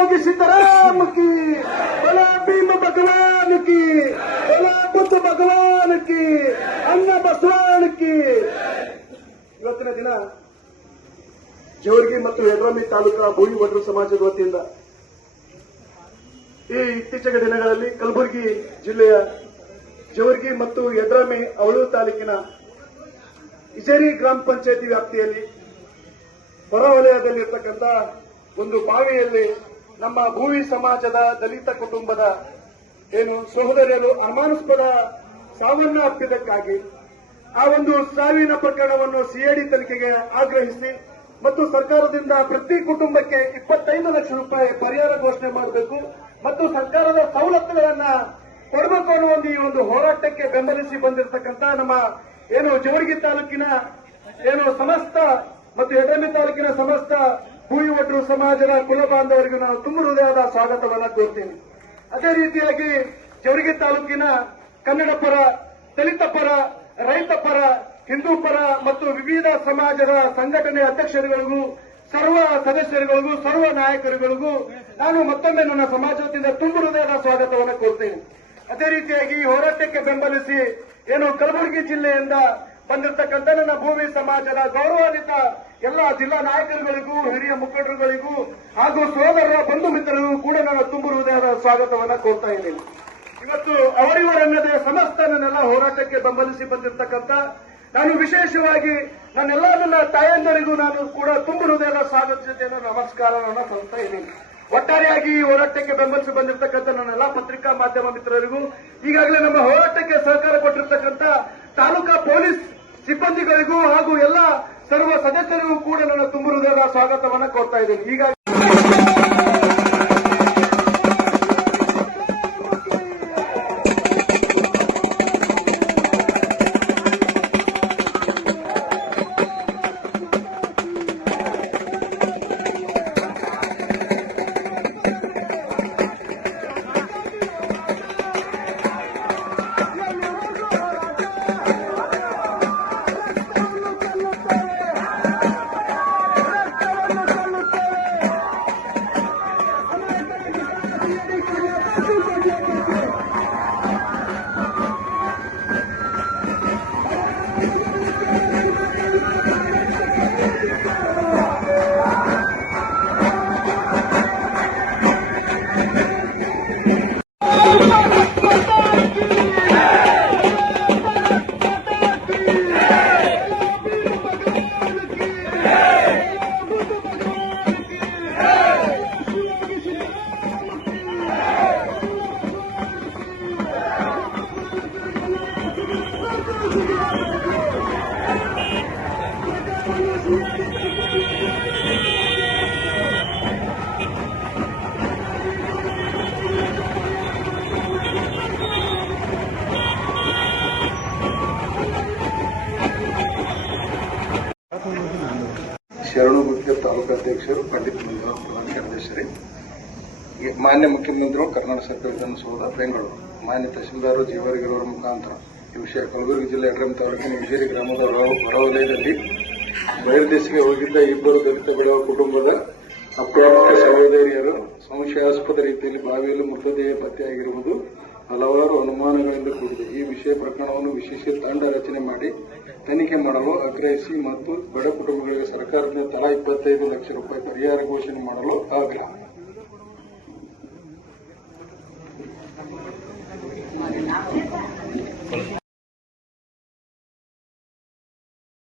योगी सीताराम की, बोला भीम भगवान की, बोला बुद्ध भगवान की, अन्न बसवान की। ಇವತ್ತಿನ ದಿನ ಜೇವರ್ಗಿ ಮತ್ತು ಯಡ್ರಾಮಿ ತಾಲೂಕಾ ಭೂವಿ ಒಡ್ರು ಸಮಾಜದ ವತಿಯಿಂದ ಈ ಇತ್ತೀಚೆಗೆ ದಿನಗಳಲ್ಲಿ ಕಲಬುರಗಿ ಜಿಲ್ಲೆಯ ಜೇವರ್ಗಿ ಮತ್ತು ಯಡ್ರಾಮಿ ಅವಳು ತಾಲೂಕಿನ ಇಸೇರಿ ಗ್ರಾಮ ಪಂಚಾಯತಿ ವ್ಯಾಪ್ತಿಯಲ್ಲಿ ಹೊರವಲಯದಲ್ಲಿರ್ತಕ್ಕಂಥ ಒಂದು ಬಾವಿಯಲ್ಲಿ ನಮ್ಮ ಭೂವಿ ಸಮಾಜದ ದಲಿತ ಕುಟುಂಬದ ಏನು ಸಹೋದರಿಯರು ಅನುಮಾನಾಸ್ಪದ ಸಾವನ್ನ ಅಪ್ಪಿದ್ದಕ್ಕಾಗಿ ಆ ಒಂದು ಸಾವಿನ ಪ್ರಕರಣವನ್ನು ಸಿಐಡಿ ತನಿಖೆಗೆ ಆಗ್ರಹಿಸಿ ಮತ್ತು ಸರ್ಕಾರದಿಂದ ಪ್ರತಿ ಕುಟುಂಬಕ್ಕೆ 25 ಲಕ್ಷ ರೂಪಾಯಿ ಪರಿಹಾರ ಘೋಷಣೆ ಮಾಡಬೇಕು ಮತ್ತು ಸರ್ಕಾರದ ಸವಲತ್ತುಗಳನ್ನ ಕೊಡಬೇಕು ಅನ್ನೋ ಈ ಒಂದು ಹೋರಾಟಕ್ಕೆ ಬೆಂಬಲಿಸಿ ಬಂದಿರತಕ್ಕಂಥ ನಮ್ಮ ಏನು ಜೇವರ್ಗಿ ತಾಲೂಕಿನ ಏನು ಸಮಸ್ತ ಮತ್ತು ಯಡ್ರಾಮಿ ತಾಲೂಕಿನ ಸಮಸ್ತ ಭೂವಿ ಒಡ್ರು ಸಮಾಜದ ಕುಲ ಬಾಂಧವರಿಗೂ ನಾನು ತುಂಬ ಹೃದಯದ ಸ್ವಾಗತವನ್ನು ಕೋರ್ತೀನಿ. ಅದೇ ರೀತಿಯಾಗಿ ಜೇವರ್ಗಿ ತಾಲೂಕಿನ ಕನ್ನಡ ಪರ, ದಲಿತ ಪರ, ರೈತ ಪರ, ಹಿಂದೂ ಪರ ಮತ್ತು ವಿವಿಧ ಸಮಾಜದ ಸಂಘಟನೆ ಅಧ್ಯಕ್ಷರುಗಳಿಗೂ, ಸರ್ವ ಸದಸ್ಯರುಗಳಿಗೂ, ಸರ್ವ ನಾಯಕರುಗಳಿಗೂ ನಾನು ಮತ್ತೊಮ್ಮೆ ನನ್ನ ಸಮಾಜದಿಂದ ತುಂಬ ಹೃದಯದ ಸ್ವಾಗತವನ್ನು ಕೋರ್ತೇನೆ. ಅದೇ ರೀತಿಯಾಗಿ ಈ ಹೋರಾಟಕ್ಕೆ ಬೆಂಬಲಿಸಿ ಏನು ಕಲಬುರಗಿ ಜಿಲ್ಲೆಯಿಂದ ಬಂದಿರತಕ್ಕಂಥ ನನ್ನ ಭೂಮಿ ಸಮಾಜದ ಗೌರವಾನ್ವಿತ ಎಲ್ಲ ಜಿಲ್ಲಾ ನಾಯಕರುಗಳಿಗೂ, ಹಿರಿಯ ಮುಖಂಡರುಗಳಿಗೂ ಹಾಗೂ ಸೋದರರ ಬಂಧು ಮಿತ್ರರಿಗೂ ಕೂಡ ನಾನು ತುಂಬ ಹೃದಯದ ಸ್ವಾಗತವನ್ನು ಕೋರ್ತಾ ಇದ್ದೀನಿ. ಇವತ್ತು ಅವರಿವರನ್ನದೇ ಸಮಸ್ತ ನನ್ನೆಲ್ಲ ಹೋರಾಟಕ್ಕೆ ಬೆಂಬಲಿಸಿ ಬಂದಿರತಕ್ಕಂಥ ನಾನು ವಿಶೇಷವಾಗಿ ನನ್ನೆಲ್ಲ ನನ್ನ ತಾಯಂದರಿಗೂ ನಾನು ಕೂಡ ತುಂಬ ಹೃದಯದ ಸ್ವಾಗತತೆಯನ್ನು ನಮಸ್ಕಾರವನ್ನು ಸಲ್ಲಿಸ್ತಾ ಇದ್ದೀನಿ. ಒಟ್ಟಾರೆಯಾಗಿ ಈ ಹೋರಾಟಕ್ಕೆ ಬೆಂಬಲಿಸಿ ಬಂದಿರತಕ್ಕಂಥ ನನ್ನೆಲ್ಲ ಪತ್ರಿಕಾ ಮಾಧ್ಯಮ ಮಿತ್ರರಿಗೂ, ಈಗಾಗಲೇ ನಮ್ಮ ಹೋರಾಟಕ್ಕೆ ಸಹಕಾರ ಕೊಟ್ಟಿರತಕ್ಕಂಥ ತಾಲೂಕಾ ಪೊಲೀಸ್ ಸಿಬ್ಬಂದಿಗಳಿಗೂ ಹಾಗೂ ಎಲ್ಲ ಸರ್ವ ಸದಸ್ಯರಿಗೂ ಕೂಡ ನನ್ನ ತುಂಬ ಹೃದಯದ ಸ್ವಾಗತವನ್ನು ಕೋರ್ತಾ ಇದ್ದೀನಿ. ಹೀಗಾಗಿ ಶರಣು ಗುತ್ತಿಗೆ ತಾಲೂಕಾಧ್ಯಕ್ಷರು ಪಂಡಿತ್ ಮಂಜುನಾಥ್ ಪ್ರಧಾನ ಮಾನ್ಯ ಮುಖ್ಯಮಂತ್ರಿಗಳು ಕರ್ನಾಟಕ ಸರ್ಕಾರ ವಿಧಾನಸೌಧ ಬೆಂಗಳೂರು, ಮಾನ್ಯ ತಹಶೀಲ್ದಾರ್ ಜೇವರ್ಗಿಯವರ ಮುಖಾಂತರ ಈ ವಿಷಯ ಕಲಬುರಗಿ ಜಿಲ್ಲೆ ಯಡ್ರಾಮಿ ತಾಲೂಕಿನ ವಿಜೇರಿ ಗ್ರಾಮದ ಹೊರವಲಯದಲ್ಲಿ ಬಹಿರ್ದೇಶಕ್ಕೆ ಹೋಗಿದ್ದ 2 ದಲಿತಗಳ ಕುಟುಂಬದ ಅಪ್ರಾಪ್ತ ಸಹೋದರಿಯರು ಸಂಶಯಾಸ್ಪದ ರೀತಿಯಲ್ಲಿ ಬಾವಿಯಲ್ಲಿ ಮೃತದೇಹ ಪತ್ತೆಯಾಗಿರುವುದು ಹಲವಾರು ಅನುಮಾನಗಳಿಂದ ಕೂಡಿದೆ. ಈ ವಿಷಯ ಪ್ರಕರಣವನ್ನು ವಿಶೇಷ ತಂಡ ರಚನೆ ಮಾಡಿ ತನಿಖೆ ಮಾಡಲು ಆಗ್ರಹಿಸಿ ಮತ್ತು ಬಡ ಕುಟುಂಬಗಳಿಗೆ ಸರ್ಕಾರದಿಂದ ತಲಾ 25 ಲಕ್ಷ ರೂಪಾಯಿ ಪರಿಹಾರ ಘೋಷಣೆ ಮಾಡಲು ಆಗ್ರಹ.